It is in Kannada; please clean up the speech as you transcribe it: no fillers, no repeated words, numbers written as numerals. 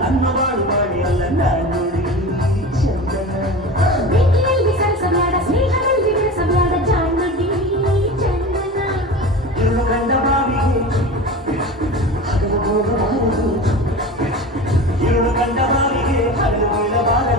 ಅನ್ನವಾಳು ಮಾಡಿ ಅಲ್ಲ ನಾನು ಚಂದನ ಬೆಂಕಿಯಲ್ಲಿ ಸರಸಬ್ಯಾಡ ಸ್ನೇಹದಲ್ಲಿ ಬೆರೆಸಬ್ಯಾಡ ಜಾಣಗಿ ಚಂದನ ಇರುಳು ಕಂಡ ಬಾವಿಗೆ ಹಗಲು ಹೋಗಬಾರದು ಇರುಳು ಕಂಡ ಬಾವಿಗೆ ಹಗಲು ಬೀಳಬಾರದು